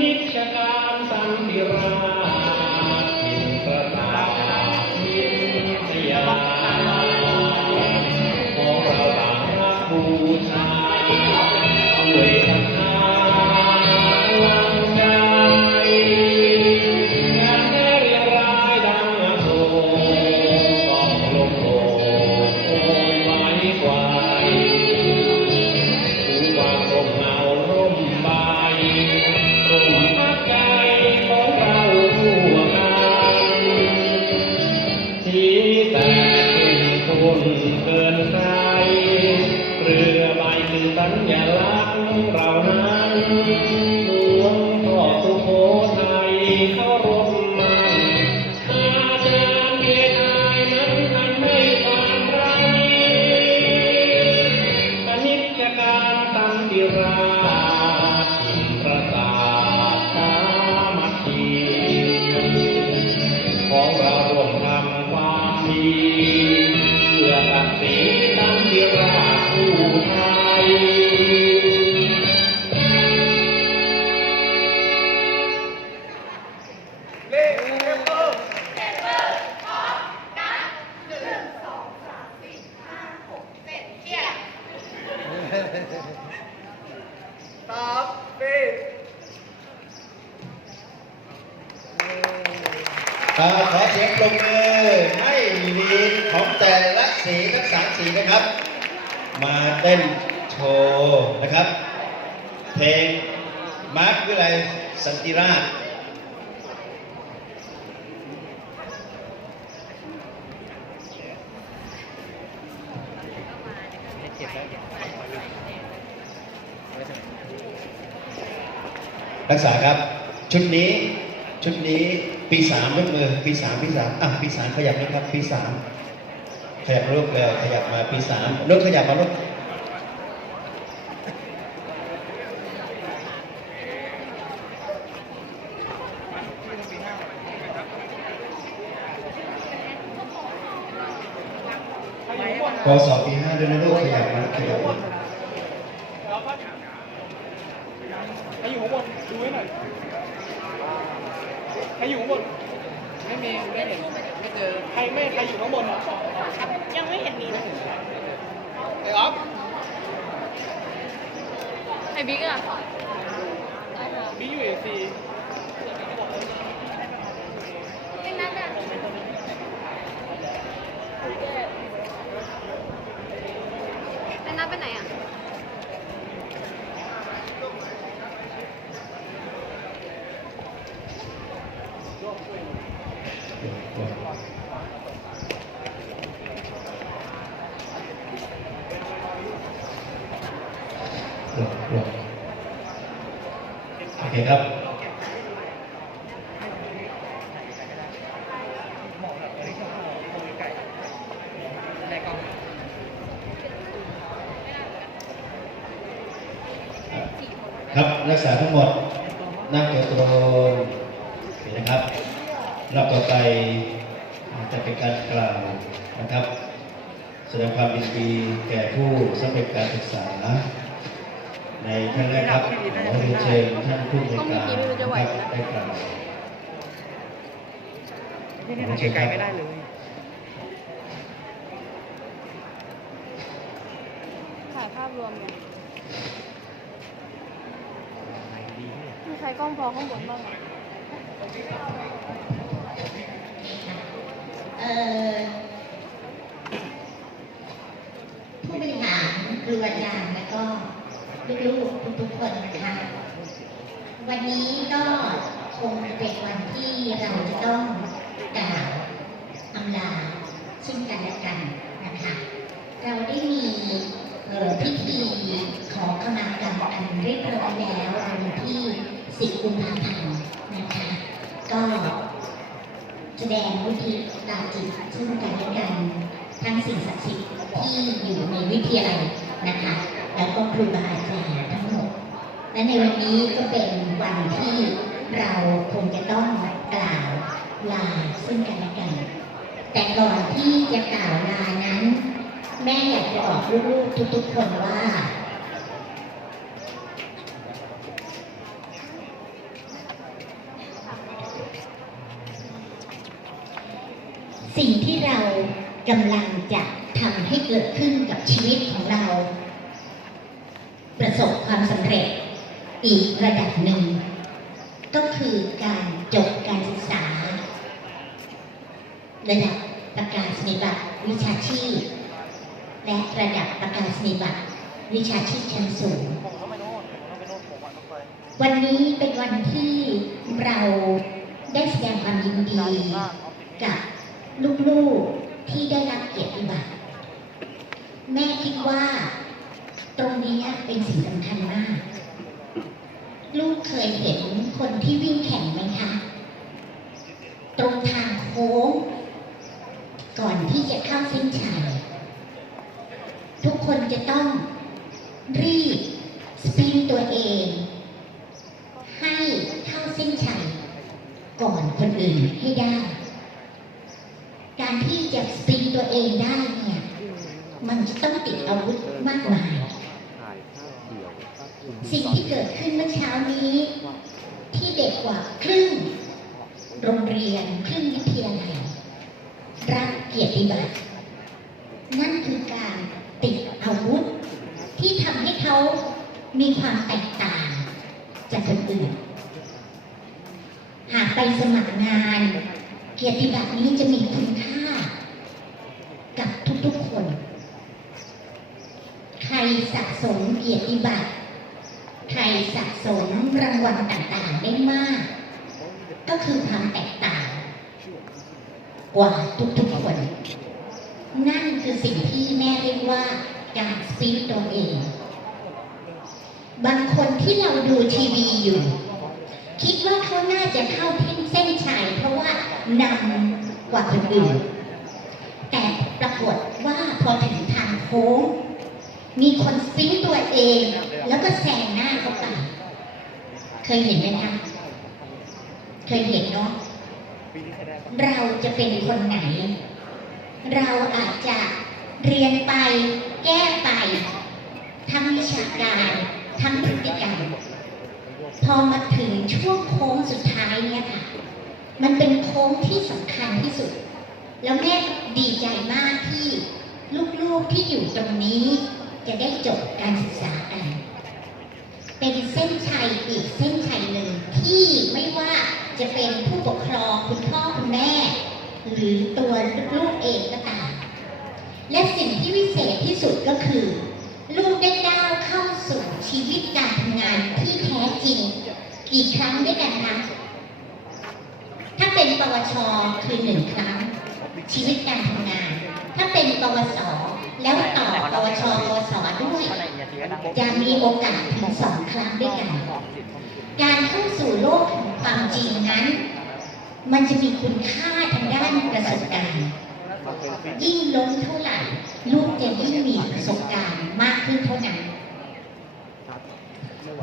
นิดชการสันติรา เพลงมาร์ควิไลสันติราชรักษาครับ ชุดนี้ชุดนี้ปีสามยกมือปีสามปีสามอะปีสามขยับนะครับปีสามขยับลูกเออขยับมาปีสามลูกขยับมาลูก ปสองปีห้าด้วยนะลูกขยับมาขยับมาใครอยู่ข้างบนดูไว้หน่อยใครอยู่ข้างบน ไม่มีไม่เห็นไม่เจอใครไม่ใครอยู่ข้างบนอะยังไม่เห็นมีนะไอ้ออฟไอ้บิ๊กอะบิ๊กอยูเอซี ไอ้นัทอะ ไอ้นัทไปไหนอะ หลบหลบโอเคครับ ได้กล้อง ครับนักศึกษาทั้งหมดนั่งตัวตรงโอเคนะครับรอบต่อไปจะเป็นการกล่าวนะครับ แสดงความยินดีแก่ผู้สำเร็จการศึกษา ในครั้งแรกครับขอเรียนเชิญท่านผู้บริการนะครับได้กล่าวนี่นี่ถ่ายไกลๆไม่ได้เลยถ่ายภาพรวมเลยมีใคร กล้องพอข้างบนบ้างเอ่อผู้บริหารครูอาจารย์และก็ลูกๆทุกๆคนนะคะ วันนี้ก็คงเป็นวันที่เราจะต้องกล่าวอำลาซึ่งกันและกันนะคะ เราได้มีพิธีขอขมากรรมอันเรียบร้อยแล้วในวันที่ 10กุมภาพันธ์นะคะ ก็แสดงวิธีตาจิตซึ่งกันและกันทั้งสิ่งศักดิ์สิทธิ์ที่อยู่ในวิทยาลัยนะคะ แล้วก็ครูบาอาจารย์ทั้งหมด และในวันนี้ก็เป็นวันที่เราคงจะต้องกล่าวลาซึ่งกันและกัน แต่ก่อนที่จะกล่าวลานั้น แม่อยากจะบอกลูกๆทุกๆคนว่า สิ่งที่เรา กำลังจะทำให้เกิดขึ้นกับชีวิตของเรา ประสบความสำเร็จอีกระดับหนึ่ง ก็คือการจบการศึกษา ระดับประกาศนียบัตรวิชาชีพ และระดับประกาศนียบัตรวิชาชีพชั้นสูง วันนี้เป็นวันที่เราได้แสดงความยินดีกับลูกๆ ที่ได้รับเกียรติบัตรแม่คิดว่า ตรงนี้เป็นสิ่งสำคัญมาก ลูกเคยเห็นคนที่วิ่งแข่งไหมคะ ตรงทางโค้ง ก่อนที่จะเข้าเส้นชัยทุกคนจะต้องรีบสปินตัวเอง ให้เข้าเส้นชัยก่อนคนอื่นให้ได้ ที่จะสปินตัวเองได้เนี่ย มันจะต้องติดอาวุธมากมาย สิ่งที่เกิดขึ้นเมื่อเช้านี้ ที่เด็กกว่าครึ่งโรงเรียนครึ่งวิทยาลัยรับเกียรติบัตรนั่นคือการติดอาวุธ ที่ทำให้เขามีความแตกต่าง จากคนอื่น หากไปสมัครงาน เกียรติบัตรนี้จะมีคุณค่า กับทุกๆคน ใครสะสมเกียรติบัตร ใครสะสมรางวัลต่างๆได้มาก ก็คือความแตกต่าง กว่าทุกๆคน นั่นคือสิ่งที่แม่เรียกว่าการสปีดตัวเอง บางคนที่เราดูทีวีอยู่ คิดว่าเขาน่าจะเข้าเส้นชัยเพราะว่านำกว่าคนอื่น แต่ปรากฏว่าพอถึงทางโค้ง มีคนสปริ้นตัวเอง แล้วก็แซงหน้าเขาไปเคยเห็นไหมคะเคยเห็นเนาะเราจะเป็นคนไหน เราอาจจะเรียนไป แก้ไป ทั้งวิชาการ ทั้งพฤติกรรม พอมาถึงช่วงโค้งสุดท้ายเนี่ยค่ะ มันเป็นโค้งที่สำคัญที่สุด แล้วแม่ดีใจมากที่ลูกๆที่อยู่ตรงนี้จะได้จบการศึกษากัน เป็นเส้นชัยอีกเส้นชัยหนึ่งที่ไม่ว่าจะเป็นผู้ปกครองคุณพ่อคุณแม่ หรือตัวลูกเองก็ตามและสิ่งที่วิเศษที่สุดก็คือ ลูกได้ก้าวเข้าสู่ชีวิตการทำงานที่แท้จริง กี่ครั้งด้วยกันคะถ้าเป็นปวชคือหนึ่งครั้ง ชีวิตการทำงาน ถ้าเป็นปวสแล้วต่อปวชปวสด้วยจะมีโอกาสถึงสองครั้งด้วยกัน การเข้าสู่โลกแห่งความจริงนั้น มันจะมีคุณค่าทางด้านประสบการณ์ ยิ่งล้มเท่าไหร่ลูกจะยิ่งมีประสบการณ์มากขึ้นเท่านั้น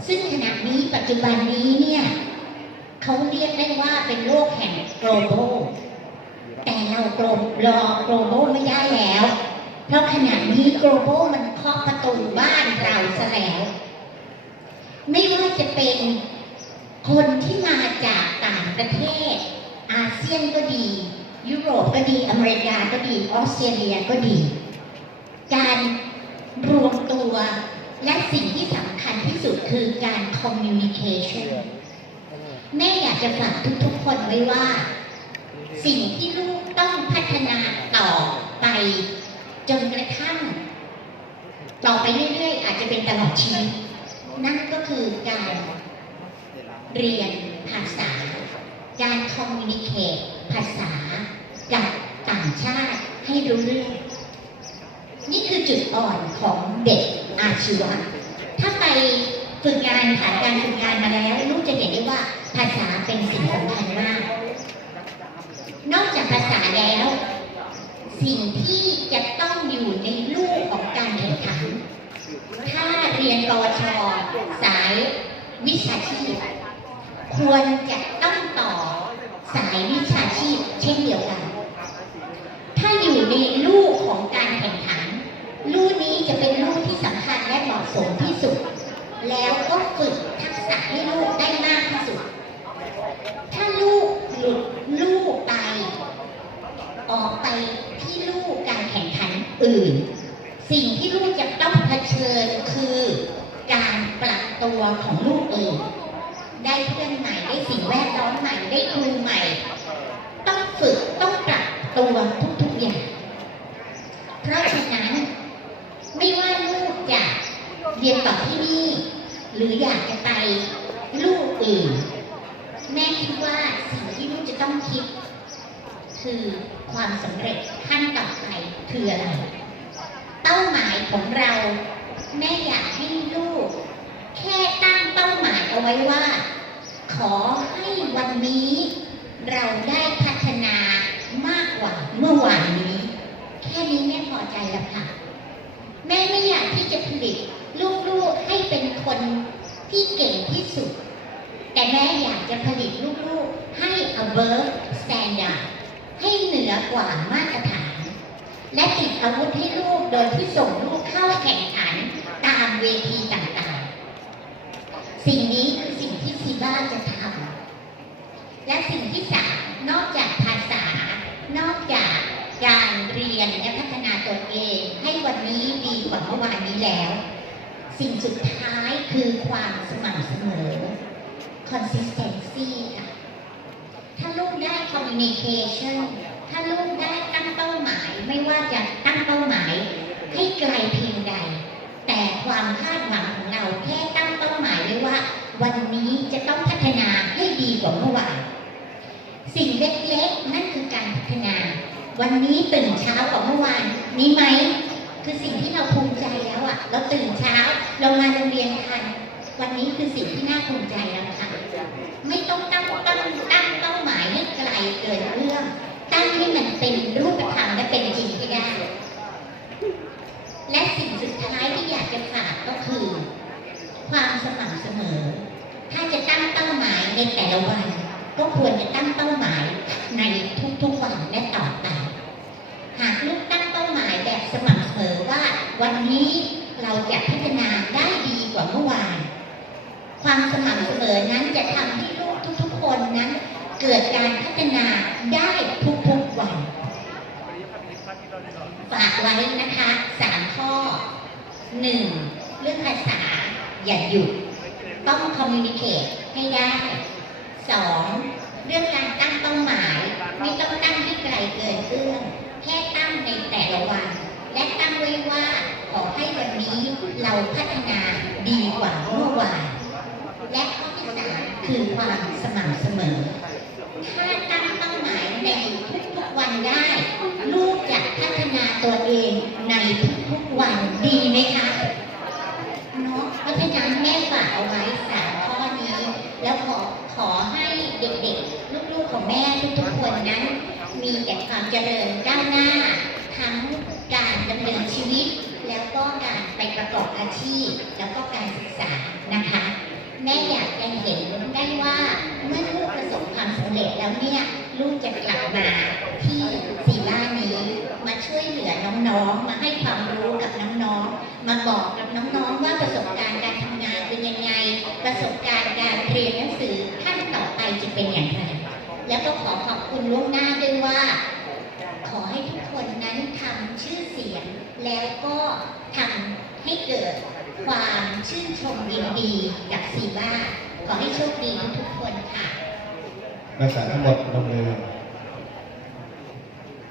ซึ่งขณะนี้ปัจจุบันนี้เนี่ยเขาเรียกได้ว่าเป็นโลกแห่ง global แต่เราโกลรอ global ไม่ได้แล้ว เพราะขณะนี้ global มันเคาะประตูบ้านเราซะแล้ว ไม่ว่าจะเป็นคนที่มาจากต่างประเทศอาเซียนก็ดี ยุโรปก็ดีอเมริกาก็ดีออสเตรเลียก็ดี การรวมตัวและสิ่งที่สำคัญที่สุดคือการ communication แม่อยากจะฝากทุกๆคนไว้ว่า สิ่งที่ลูกต้องพัฒนาต่อไป จนกระทั่ง ต่อไปเรื่อยๆ อาจจะเป็นตลอดชีวิตนั่นก็คือการเรียนภาษา การคอมมิ n นิเค e ภาษากับต่างชาติให้รู้เรื่อง นี่คือจุดอ่อนของเด็กอาชีวะ ถ้าไปฝึกงานผ่านการฝึกงานมาแล้วลูกจะเห็นได้ว่าภาษาเป็นสิ่งสำคัญมาก นอกจากภาษาแล้ว สิ่งที่จะต้องอยู่ในลูกของการแข่งขัน ถ้าเรียนกวชสายวิชาชีพ ควรจะต้องต่อสายวิ เช่นเดียวกัน ถ้าอยู่ในลูกของการแข่งขัน ลูกนี้จะเป็นลูกที่สำคัญและเหมาะสมที่สุด แล้วก็ฝึกทักษะให้ลูกได้มากที่สุด ถ้าลูกหลุดลูกไป ออกไปที่ลูกการแข่งขันอื่น สิ่งที่ลูกจะต้องเผชิญคือการปรับตัวของลูกเองได้เพื่อนใหม่ได้สิ่งแวดล้อมใหม่ได้ครูใหม่ ต้องฝึกต้องปรับตัวทุกๆอย่าง เพราะฉะนั้น ไม่ว่าลูกจะ เรียนต่อที่นี่ หรืออยากจะไปลูกอื่น แม่คิดว่าสิ่งที่ลูกจะต้องคิด คือความสำเร็จขั้นต่อไปคืออะไร เป้าหมายของเรา แม่อยากให้ลูก แค่ตั้งเป้าหมายเอาไว้ว่า ขอให้วันนี้ เราได้พัฒนามากกว่าเมื่อวานนี้ แค่นี้แม่พอใจแล้วค่ะ แม่ไม่อยากที่จะผลิต ลูกๆให้เป็นคนที่เก่งที่สุด แต่แม่อยากจะผลิตลูกๆให้ above standard ให้เหนือกว่ามาตรฐาน และติดอาวุธให้ลูกโดยที่ส่งลูกเข้าแข่งขันตามเวทีต่างๆ สิ่งนี้คือสิ่งที่ซีบ้าจะทำและสิ่งที่สามนอกจากภาษา นอกจากการเรียนและพัฒนาตนเองให้วันนี้ดีกว่าเมื่อวานนี้แล้ว สิ่งสุดท้ายคือความสม่ำเสมอ consistency ค่ะ ถ้าลูกได้ communication ถ้าลูกได้ตั้งเป้าหมาย ไม่ว่าจะตั้งเป้าหมาย ให้ไกลเพียงใด แต่ความคาดหวังของเราแค่ตั้งเป้าหมายไว้ว่า วันนี้จะต้องพัฒนาให้ดีกว่าเมื่อวานสิ่งเล็กๆ นั่นคือการพัฒนา วันนี้ตื่นเช้ากว่าเมื่อวานนี้ไหม คือสิ่งที่เราภูมิใจแล้วอะเราตื่นเช้า เรามาโรงเรียนทัน วันนี้คือสิ่งที่น่าภูมิใจแล้วค่ะ ไม่ต้องตั้งตั้งตั้งเป้าหมายให้ไกลเกินเรื่อง ตั้งให้มันเป็นรูปธรรมและเป็นจริงให้ได้ และสิ่งสุดท้ายที่อยากจะฝากก็คือ ความสม่ำเสมอ ถ้าจะตั้งเป้าหมายในแต่ละวัน ก็ควรจะตั้งเป้าหมายในทุกๆวันและต่อไป หากลูก วันนี้เราจะพัฒนาได้ดีกว่าเมื่อวาน ความสม่ำเสมอนั้นจะทำให้ลูกทุกๆคนนั้น เกิดการพัฒนาได้ทุกๆวันฝากไว้นะคะสามข้อหนึ่งเรื่องภาษาอย่าหยุด ต้องคอมมิ n นิเคตให้ได้สองเรื่องการตั้งเป้าหมาย ไม่ต้องตั้งให้ไกลเกินเอื้อมแค่ตั้งในแต่ละวัน และตั้งไว้ว่าขอให้วันนี้เราพัฒนาดีกว่าเมื่อวาน และข้อที่สามคือความสม่ำเสมอ ถ้าตั้งเป้าหมายในทุกๆวันได้ ลูกจะพัฒนาตัวเองในทุกๆวันดีไหมคะเนาะเพราะฉะนั้นแม่ฝากเอาไว้สามข้อนี้ แล้วขอขอให้เด็กๆ ลูกๆของแม่ทุกๆคนนั้น มีแต่ความเจริญก้าวหน้า ทั้งการดำเนินชีวิต แล้วก็การไปประก อาชีพแล้วก็การศึกษานะคะ แม่อยากจะเห็นได้ว่าเมื่อลูกประสบความสำเร็จแล้วเนี่ยลูกจะกลับมาที่สีบ้านนี้ มาช่วยเหลือน้องๆ มาให้ความรู้กับน้องๆ มาบอกกับน้องๆ ว่าประสบการณ์การทำงานเป็นยังไง ประสบการณ์การเรียนหนังสือขั้นต่อไปจะเป็นอย่างไร แล้วก็ขอขอบคุณล่วงหน้าด้วยว่า ขอให้ทุกคนนั้นทำชื่อเสียง แล้วก็ทำให้เกิดความ ชื่นชมยินดีกับซีบ้าขอให้โชคดีทุกๆคนค่ะนักศึกษาทั้งหมดลงมือ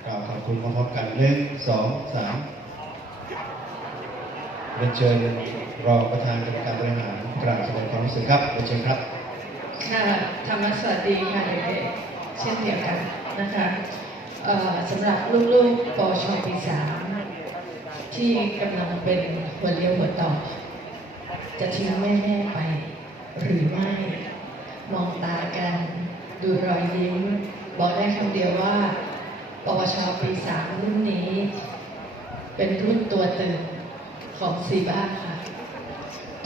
กล่าวขอบคุณพร้อมๆกันหนึ่งสองสามเรียนเชิญรองประธานกรรมการบริหารกราบแสดงความรู้สึกครับเรียนเชิญครับ ค่ะธรรมสวัสดีค่ะเด็กๆเช่นเดียวกันนะคะเอ่อสำหรับลูกๆปชปีสามที่กำลังเป็นหัวเลี้ยวหัวต่อ จะทิ้งแม่ๆไป หรือไม่ มองตากัน ดูรอยยิ้ม บอกได้คำเดียวว่าปวชปีสามรุ่นนี้ เป็นรุ่นตัวตึงของซีบ้าค่ะ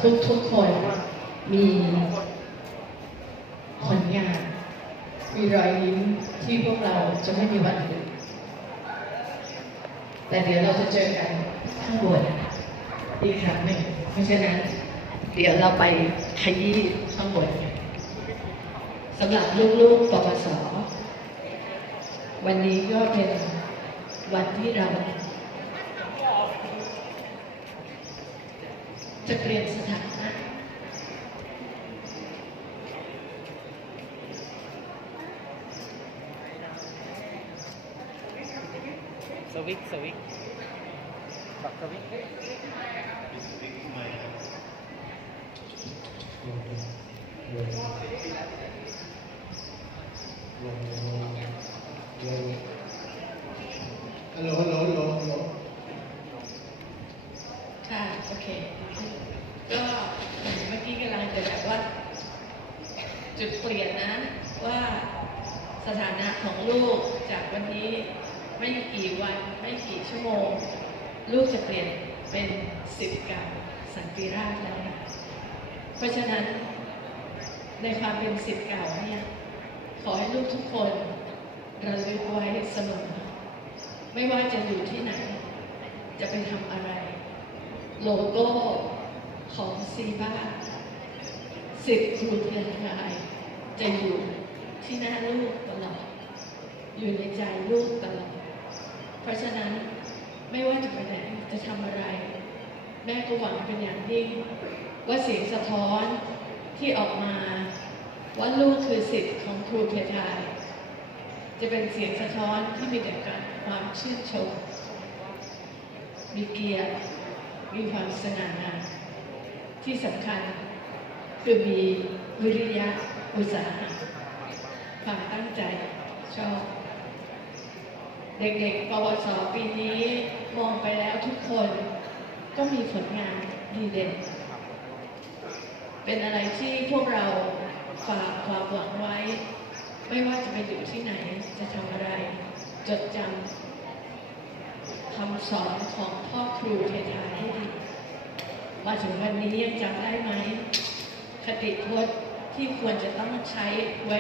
ทุกทุกคนมีผลงาน มีรอยยิ้มที่พวกเราจะไม่มีวันลืมแต่เดี๋ยวเราจะเจอกันข้างบนอีกครั้งหนึ่งเพราะฉะนั้น เดี๋ยวเราไปขยี้ข้างบนสำหรับลูกๆปปส วันนี้ก็เป็นวันที่เราจะเปลี่ยนสถานะสวิกสวิกปักสวิก ฮัลโหลฮัลโหลฮัลโหลฮัลโหลค่ะ โอเค ก็เมื่อกี้กำลังจะแบบว่า จุดเปลี่ยนนะว่าสถานะของลูกจากวันนี้ไม่กี่วันไม่กี่ชั่วโมง ลูกจะเปลี่ยนเป็นสิบเก่าสันติราชแล้วนะเพราะฉะนั้น ในความเป็นสิบเก่าเนี่ยขอให้ลูกทุกคนระลึกไว้เสมอไม่ว่าจะอยู่ที่ไหน จะไปทำอะไร โลโก้ของซีบ้าสิทธิ์ครูเทียนทายจะอยู่ที่หน้าลูกตลอด อยู่ในใจลูกตลอด เพราะฉะนั้นไม่ว่าจะไปไหนจะทำอะไร แม่ก็หวังเป็นอย่างยิ่งว่าเสียงสะท้อน ที่ออกมาว่าลูกคือสิทธิ์ของครูเทียนทาย จะเป็นเสียงสะท้อนที่มีแต่การความชื่นชม มีเกียรติ มีความสง่างามที่สำคัญคือมีวิริยะอุตสาหะความตั้งใจชอบ เด็กๆ ปวสปีนี้มองไปแล้วทุกคนก็มีผลงานดีเด่น เป็นอะไรที่พวกเราฝากความหวังไว้ ไม่ว่าจะไปอยู่ที่ไหนจะทำอะไร จดจำคำสอนของพ่อครูเททาให้ดีมาถึงวันนี้ยังจำได้ไหม คติพจน์ที่ควรจะต้องใช้ไว้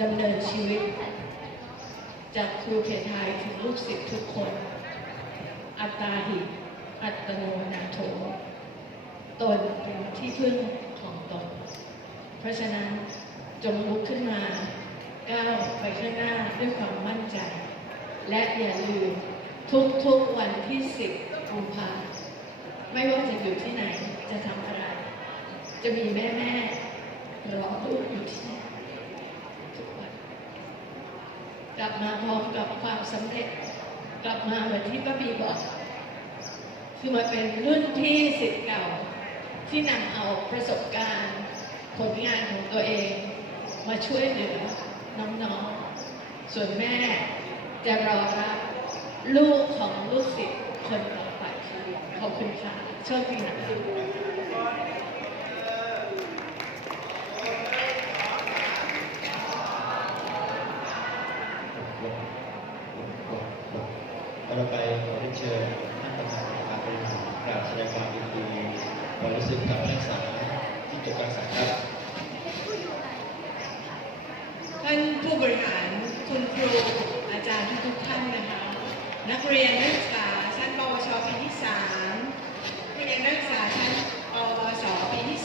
ดำเนินชีวิต จากครูเททยถึงลูกศิษย์ทุกคน อัตตาหิ อัตโนนาโถ ตนเป็นที่พึ่งของตน เพราะฉะนั้นจงลุกขึ้นมาก้าวไปข้างหน้าด้วยความมั่นใจ และอย่าลืมทุกๆวันที่10กุมภาไม่ว่าจะอยู่ที่ไหนจะทำอะไร จะมีแม่ๆรอลูกอยู่ที่ทุกวันกลับมาพร้อมกับความสำเร็จ กลับมาเหมือนที่ป้าบีบอก คือมาเป็นรุ่นที่สิทธิ์เก่า ที่นำเอาประสบการณ์ผลงานของตัวเอง มาช่วยเหลือน้องๆ ส่วนแม่จะรอรับลูกของลูกศิษย์คนต่อไปค่ะขอบคุณค่ะโชคดีนะคะเราไปขอเชิญท่านประธานการบริหารกราบแสดงความยินดี ความรู้สึกกับนักศึกษาที่จบการศึกษาครับท่านผู้บริหารคุณครูอาจารย์ทุกท่านนะคะ นักเรียนนักศึกษาชั้นปวชปีที่3นักเรียนนักศึกษาชั้นปวสปีที่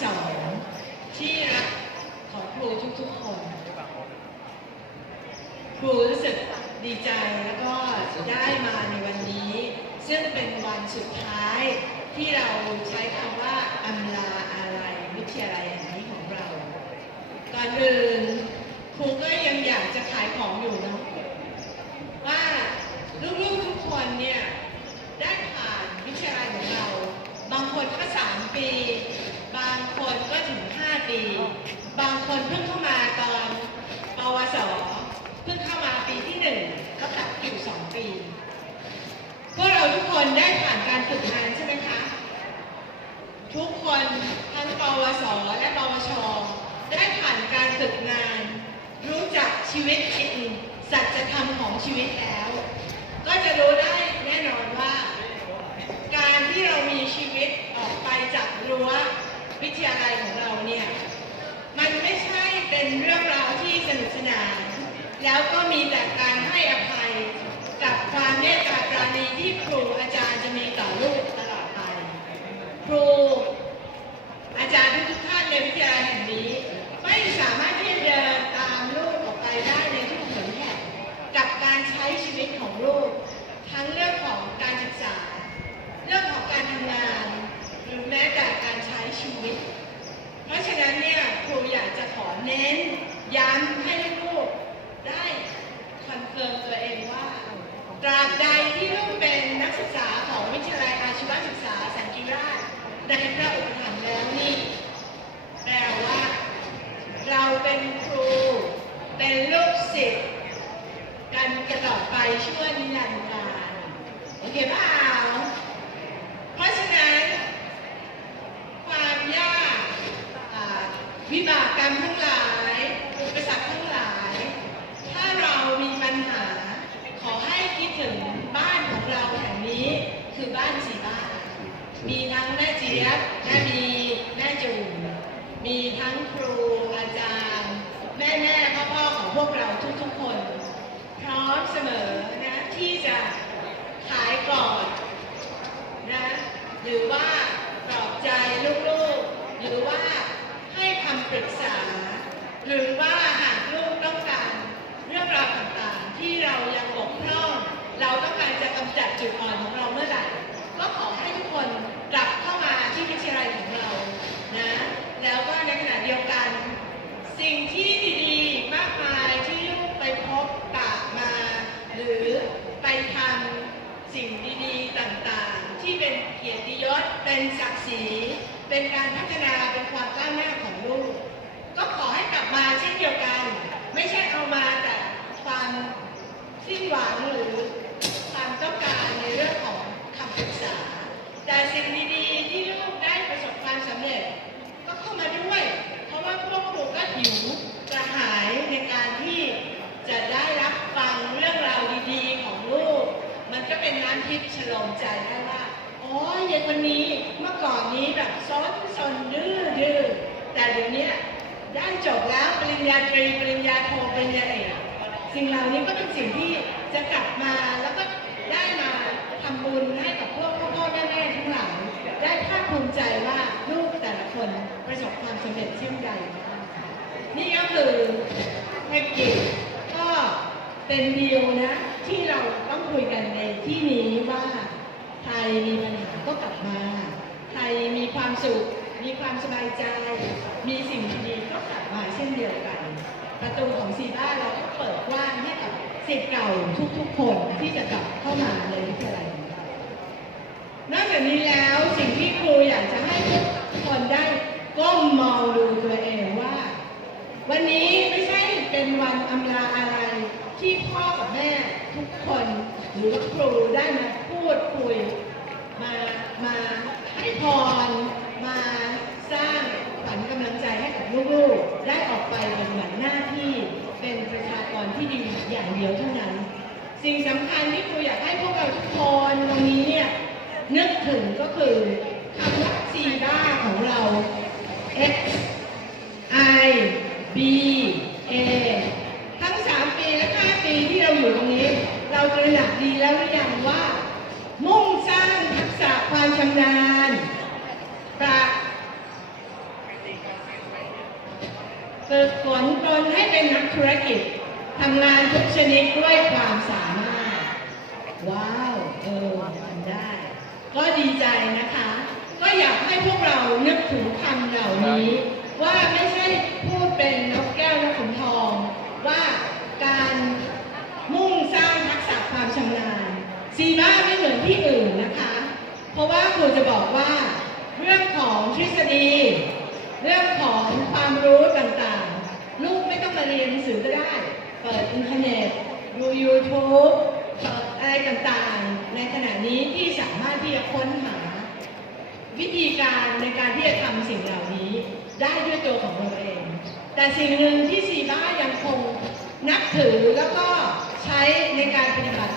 2ที่รักของครูทุกๆคนครูรู้สึกดีใจแล้วก็ได้มาในวันนี้ ซึ่งเป็นวันสุดท้าย ที่เราใช้คำว่าอำลาอะไรวิทยาลัยแห่งนี้ของเราก่อนอื่นครูก็ยังอยากจะขายของอยู่นะว่าลูกๆทุกคนเนี่ยได้ผ่านวิทยาลัยของเรา บางคนก็สามปี บางคนก็ถึงห้าปี บางคนเพิ่งเข้ามาตอนปวส เพิ่งเข้ามาปีที่หนึ่งก็ตัดอยู่สองปี พวกเราทุกคนได้ผ่านการฝึกงานใช่ไหมคะ ทุกคนทั้งปวส และปว ชีวิตจริงสัจธรรมของชีวิตแล้ว ก็จะรู้ได้แน่นอนว่า การที่เรามีชีวิตออกไปจากรั้ววิทยาลัยของเราเนี่ย มันไม่ใช่เป็นเรื่องราวที่สนุกสนาน แล้วก็มีแต่การให้อภัยกับความเมตตาปราณีที่ครูอาจารย์จะมีต่อลูกตลอดไป ครู อาจารย์ทุกๆท่านในวิทยาลัยแห่งนี้ ไม่สามารถที่จะเดินตามลูกออกไปได้ในทุกเหินแห่งกับการใช้ชี วิตของลูก ทั้งเรื่องของการศึกษา เรื่องของการทำงาน หรือแม้แต่การใช้ชีวิต เพราะฉะนั้นเนี่ยครูอยากจะขอเน้นย้ำให้ลูกได้คอนเฟิร์มตัวเองว่า ตราบใดที่ลูกเป็นนักศึกษาของวิทยาลัยอาชีวศึกษาสังกีราชในพระอุปถัมภ์แล้วนี่แปลว่า เราเป็นครู เป็นลูกศิษย์ กันกระต่อไปชั่วนิรันดร์การโอเคเปล่าเพราะฉะนั้น ความยากวิบากกรรมทั้งหลาย อุปสรรคทั้งหลาย ถ้าเรามีปัญหา ขอให้คิดถึงบ้านของเราแห่งนี้คือบ้านสีบ้าน มีทั้งแม่เจี๊ยบแม่บีแม่จุ๋มมีทั้งครูอาจารย์ แม่แม่พ่อพ่อของพวกเราทุกๆคน พร้อมเสมอนะที่จะขายก่อนนะหรือว่าปลอบใจลูกๆ หรือว่าให้คำปรึกษา หรือว่าหากลูกต้องการเรื่องราวต่างๆ ที่เรายังบกพร่องเราต้องการจะกำจัดจุดอ่อนของเราเมื่อไหร่ก็ขอให้ทุกคนกลับเข้ามาที่วิทยาลัยของเรานะแล้วก็ในขณะเดียวกัน สิ่งที่ดีๆมากมาย ทำสิ่งดีๆต่างๆ ที่เป็นเกียรติยศ เป็นศักดิ์ศรี เป็นการพัฒนา เป็นความก้าวหน้าของลูก ก็ขอให้กลับมาเช่นเดียวกัน ไม่ใช่เอามาแต่ความสิ้นหวังหรือความต้องการในเรื่องของคำปรึกษา แต่สิ่งดีๆ ที่ลูกได้ประสบความสำเร็จ ก็เข้ามาด้วย เพราะว่าพวกครูก็หิวกระหายในการที่จะได้รับฟังเรื่องราวดีๆ ของลูก มัน ก็เป็นน้ำทิพย์ฉลองใจได้ว่าอ๋อเย็นวันนี้เมื่อก่อนนี้แบบซ้อนซนดื้อดื้อแต่เดี๋ยวนี้ได้จบแล้วปริญญาตรีปริญญาโทปริญญาเอกสิ่งเหล่านี้ก็เป็นสิ่งที่จะกลับมาแล้วก็ได้มาทำบุญให้กับพวกพ่อพ่อแม่แม่ทั้งหลายได้ภาคภูมิใจว่าลูกแต่ละคนประสบความสำเร็จเช่นใดนี่ก็คือแพ็กเกจก็เป็นดีลนะที่เรา คุยกันในที่นี้ว่าใครมีปัญหาก็กลับมาใครมีความสุข มีความสบายใจ มีสิ่งดีๆก็กลับมาเช่นเดียวกัน ประตูของซีบ้าเราก็เปิดกว้างให้กับสิทธิ์เก่าทุกๆ คนที่จะกลับเข้ามาในวิทยาลัยของเรานอกจากนี้แล้วสิ่งที่ครูอยากจะให้ทุกคนได้ก้มมองดูตัวเองว่า วันนี้ไม่ใช่เป็นวันอำลาอะไรที่พ่อกับแม่ทุกคน หรือว่าครูได้มาพูดคุย มามาให้พรมาสร้างขวัญกำลังใจให้กับลูกๆ ได้ออกไปปฏิบัติหน้าที่เป็นประชากรที่ดีอย่างเดียวเท่านั้น สิ่งสำคัญที่ครูอยากให้พวกเราทุกคนตรงนี้เนี่ยนึกถึงก็คือคำว่าซีบ้าของเรา X I B A ทั้ง 3 ปีและ 5 ปีที่เราอยู่ตรงนี้ เราตระหนักดีแล้วหรือยังว่า มุ่งสร้างทักษะความชำนาญปราฝึกฝนตนให้เป็นนัก ธุรกิจทำงานทุกชนิดด้วยความสามารถ ว้าว เออทำได้ ก็ดีใจนะคะ ก็อยากให้พวกเรานึกถึงคำเหล่านี้ ว่าไม่ใช่พูดเป็นนกแก้วนกขุนทอง ว่าการมุ่งสร้างทักษะความชำนาญซีบ้าไม่เหมือนที่อื่นนะคะ เพราะว่าครูจะบอกว่า เรื่องของทฤษฎี เรื่องของความรู้ต่างๆ ลูกไม่ต้องมาเรียนหนังสือก็ได้ เปิดอินเทอร์เน็ตดู YouTube เปิดอะไรต่างๆ ในขณะนี้ที่สามารถที่จะค้นหา วิธีการในการที่จะทำสิ่งเหล่านี้ ได้ด้วยตัวของเราเอง แต่สิ่งหนึ่งที่ซีบ้ายังคงนับถือแล้วก็ใช้ในการปฏิบัติ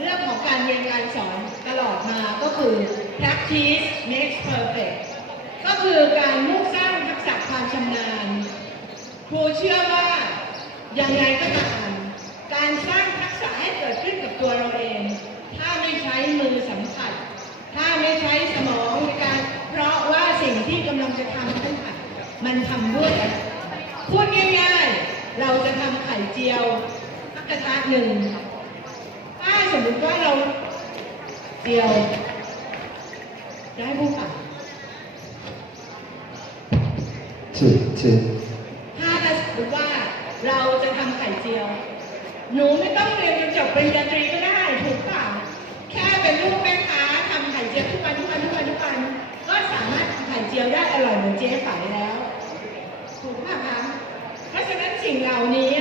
เรื่องของการเรียนการสอนตลอดมาก็คือ practice makes perfect ก็คือการมุ่งสร้างทักษะความชำนาญ รูเชื่อว่าอยังไงก็ตามการสร้างทักษะให้เกิดขึ้นกับตัวเราเอง ถ้าไม่ใช้มือสัมผัส ถ้าไม่ใช้สมองในการ เพราะว่าสิ่งที่กำลังจะทำนั้นมันทำด้วยพูดง่ายๆ เราจะทำไข่เจียวกระทะหนึ่งถ้าสมมติว่าเราเดียวจะให้พูดค่ะชื่อชื่อถ้า มติว่าเราจะทำไข่เจียว หนูไม่ต้องเรียนจนจบปริญญาตรีก็ได้ถูกป่ะแค่เป็นลูกแม่ค้าทำไข่เจียวทุกวันทุกวันทุกวันทุกวันก็สามารถทำไข่เจียวได้อร่อยเหมือนเจ๊ไฝแล้วถูกป่ะคะเพราะฉะนั้นสิ่งเหล่านี้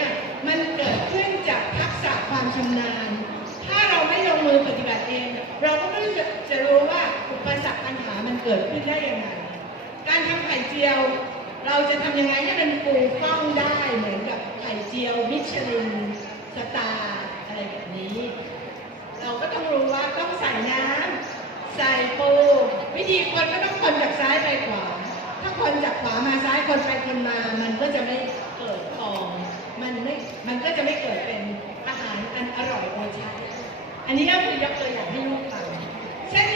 มันเกิดขึ้นจากทักษะความชำนาญ ถ้าเราไม่ลงมือปฏิบัติเอง เราก็ไม่รู้จะจะรู้ว่าอุปสรรคปัญหามันเกิดขึ้นได้ยังไงการทำไข่เจียว เราจะทำยังไงให้มันฟูฟ่องได้เหมือนกับไข่เจียวมิชลินสตาร์อะไรแบบนี้ เราก็ต้องรู้ว่าต้องใส่น้ำใส่ปูวิธีคนก็ต้องคนจากซ้ายไปขวา ถ้าคนจากขวามาซ้ายคนไปคนมา มันก็จะไม่เกิดฟอง มันไม่ มันก็จะไม่เกิดเป็นอาหารอันอร่อยโอชาอันนี้ก็คือยกตัวอย่างให้ลูกฟังเช่นเดียว